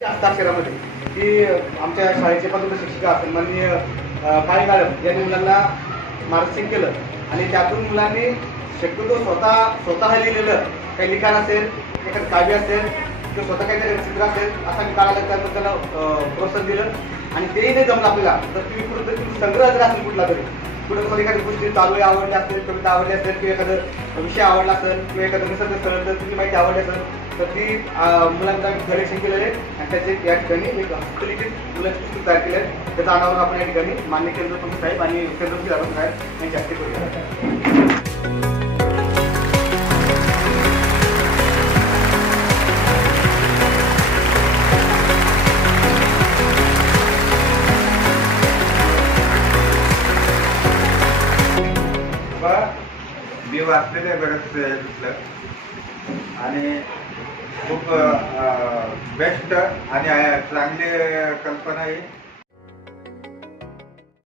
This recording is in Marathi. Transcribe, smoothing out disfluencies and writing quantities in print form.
हस्ताक्षरामध्ये की आमच्या शाळेचे पदवी शिक्षिका असेल माननीय काळे मॅडम यांनी मुलांना मार्गदर्शन केलं आणि त्यातून मुलांनी शक्यतो स्वतः लिहिलेलं काही लिखाण असेल, एखादं काव्य असेल किंवा स्वतः काहीतरी चित्र असेल असा काढायला त्यातून त्याला प्रोत्साहन दिलं. आणि तेही नाही जमलं आपल्याला तर तुम्ही कुठं संग्रह जर असेल कुठला तरी कुठं तुम्हाला एखादी गोष्टी चालू आवडली असेल, कविता आवडली असेल किंवा एखादं विषय आवडला असेल किंवा एखादं निसर्ग स्थळ तर तुझी माहिती आवडली असेल तर ती मुलांना कलेक्शन केलेलं आहे आणि त्याचे या ठिकाणी एक हस्तलिखित मुलांची पुस्तक तयार केले आहे. त्याचा अनावरण आपण या ठिकाणी मान्य केंद्र साहेब आणि केंद्र साहेब यांच्या हस्ते करूया. मी वाचलेलं आहे बरंच तिथलं आणि खूप बेस्ट आणि चांगली कल्पना आहे.